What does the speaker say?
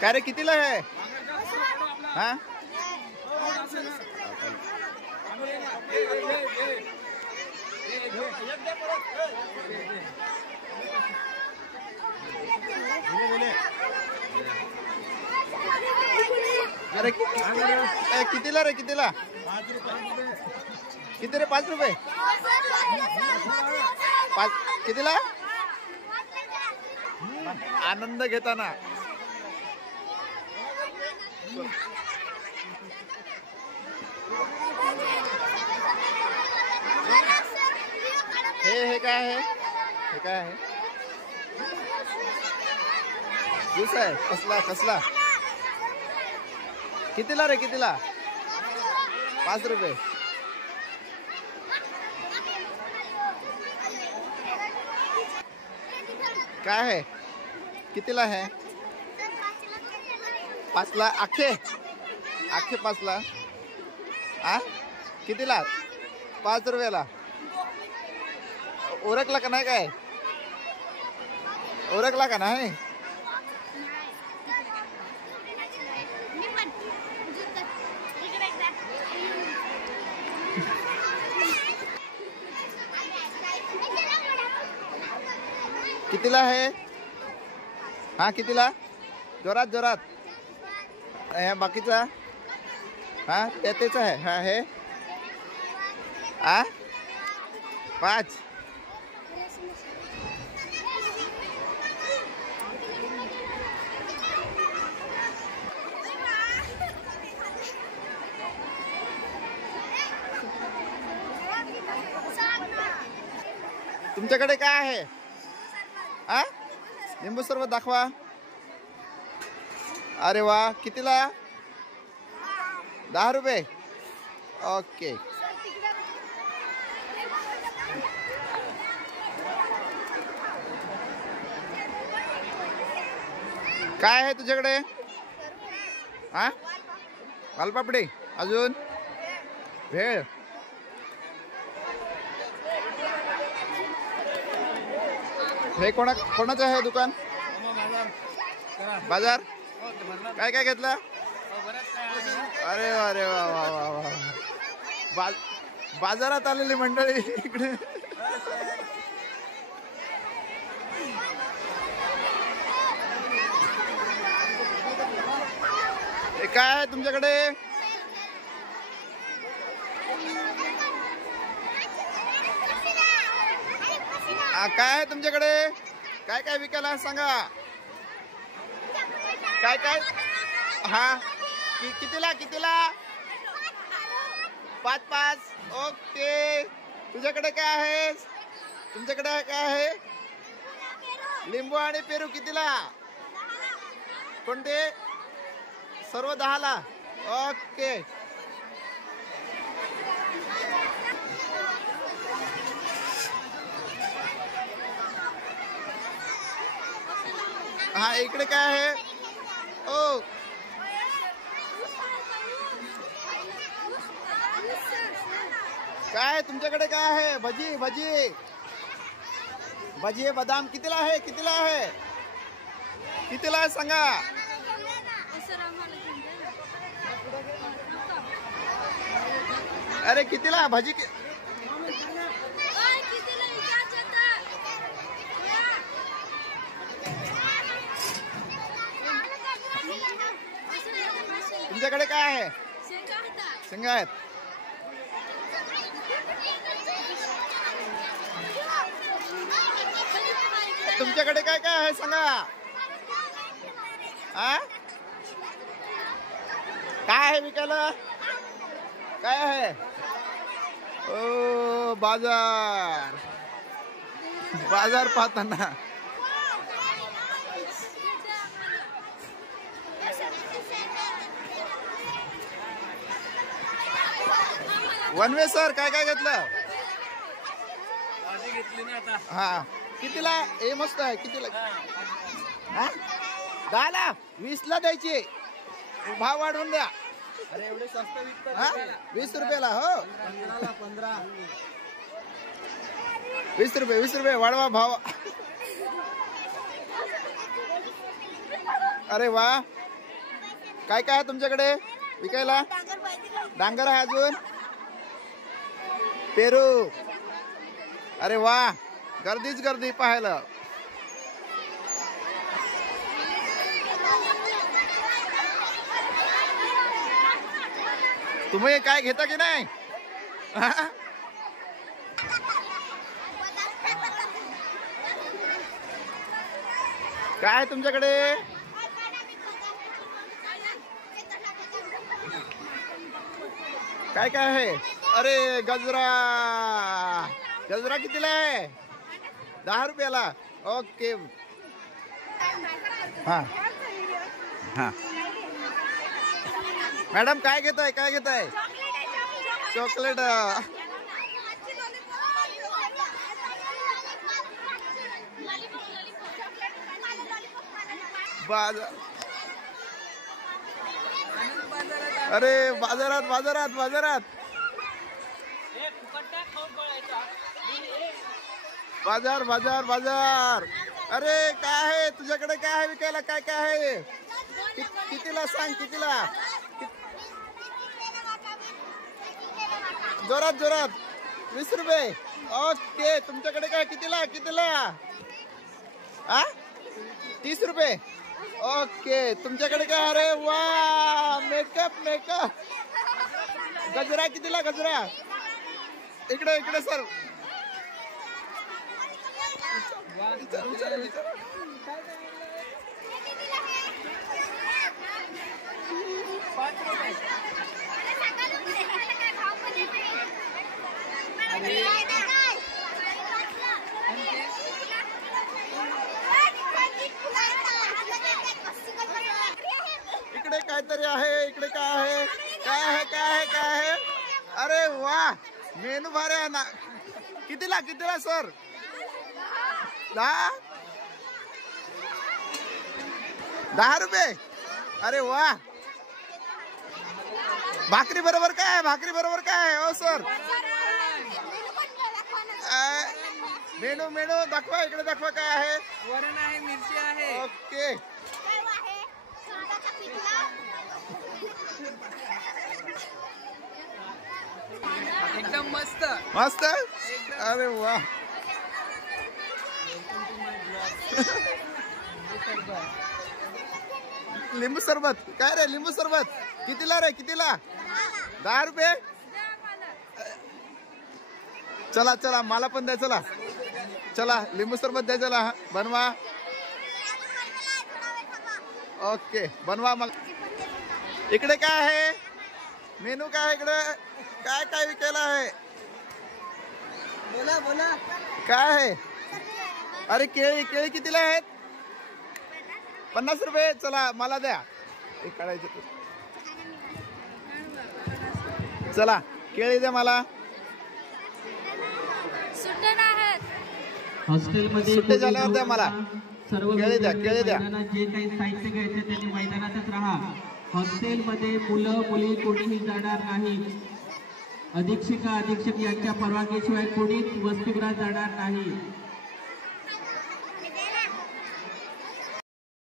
काय रे कितीला आहे हा अरे कितीला रे कितीला किती रे 5 रुपये कितीला आनंद घेताना हे काय आहे हे काय आहे ज्यूस आहे कसला कसला कितीला रे कितीला 5 रुपये काय आहे कितीला आहे 5 ला आखे 5 ला आ कितीला 5 रुपयाला ओळखला का नाही काय ओळखला का नाही कितीला आहे हा कितीला जोरात जोरात बाकीचा हा त्याच आहे हा हे आ 5 तुमच्याकडे काय आहे आ लिंबू सरबत दाखवा अरे वा कितीला 10 रुपये ओके काय आहे तुझ्याकडे हा वालपापडी अजून भेळ हे कोणाचं आहे दुकान बाजार काय काय घेतलं अरे अरे वा वा वा वा बाजारात आलेली मंडळी इकडे हे काय आहे तुमच्याकडे काय आहे तुमच्याकडे काय काय विकायला सांगा काय काय हा कितीला 5 ओके तुझ्याकडे काय आहे तुमच्याकडे काय आहे लिंबू आणि पेरू कितीला कोणते सर्व 10 ला ओके हा इकडे काय आहे ओ काय तुमच्याकडे काय आहे भजी भजी भजी बदाम कितीला आहे कितीला आहे सांगा अरे कितीला भजी तुमच्याकडे काय आहे शेंगा आहेत तुमच्याकडे काय काय आहे सांगा आ काय आहे विकायला काय आहे ओ बाजार पाहताना वनवे सर काय काय घेतलं हा कितीला हे मस्त आहे कितीला हा 10 ला 20 ला द्यायची भाव वाढवून द्या अरे एवढे स्वस्त विकतात 20 रुपयाला हो 15 20 रुपये वाढवा भाव अरे वा काय काय आहे तुमच्याकडे विकायला? डांगर आहे, अजून पेरू. अरे वा, गर्दीच गर्दी पाहायला. तुम्ही काय घेता की नाही? काय आहे तुमच्याकडे? काय काय आहे? अरे गजरा. गजरा कितीला आहे? 10 रुपयाला. ओके. हा हा मॅडम काय घेताय? काय घेताय? चॉकलेट. बाजार. अरे बाजारात बाजारात बाजारात बाजार बाजार बाजार. अरे काय आहे तुझ्याकडे? काय आहे विकायला? काय काय आहे? कितीला सांग, कितीला? जोरात जोरात. 20 रुपये. ओके. तुमच्याकडे काय? कितीला? कितीला? 30 रुपये. ओके. तुमच्याकडे काय? अरे वा, मेकअप मेकअप. गजरा कितीला? गजरा इकडे इकडे सर. इकडे काहीतरी आहे. इकडे काय आहे? काय आहे? काय आहे? काय आहे? अरे वा, मेनू भारी आहे ना. कितीला? कितीला सर? 10 रुपये. अरे वा. भाकरी बरोबर काय आहे? भाकरी बरोबर काय आहे? ओ सर, मेनू मेनू दाखवा. इकडे दाखवा. काय आहे? वरण आहे, मिरची आहे. ओके. एकदम मस्त मस्त. अरे वा. लिंबू सरबत. काय रे लिंबू सरबत? कितीला रे? कितीला? 10 रुपये. चला चला, मला पण द्या. चला चला, लिंबू सरबत द्या. चला बनवा. ओके बनवा मग. इकडे काय आहे? मेनू काय आहे इकडे? काय काय विकायला आहे? बोला बोला. काय आहे? अरे केळी. केळी कितीला आहेत? 50 रुपये. चला मला द्या. एक काढायचे. चला केळी द्या मला. हॉस्टेलमध्ये सुट्टे झाल्यावर द्या मला. सर्व केळी द्या. केळी द्या. जे काही साहित्य घ्यायचे त्यांनी मैदानातच राहा. हॉस्टेलमध्ये मुलं मुली कोणीही जाणार नाही. अधीक्षिका अधीक्षक यांच्या परवानगीशिवाय कोणीच वसतिगृहात जाणार नाही.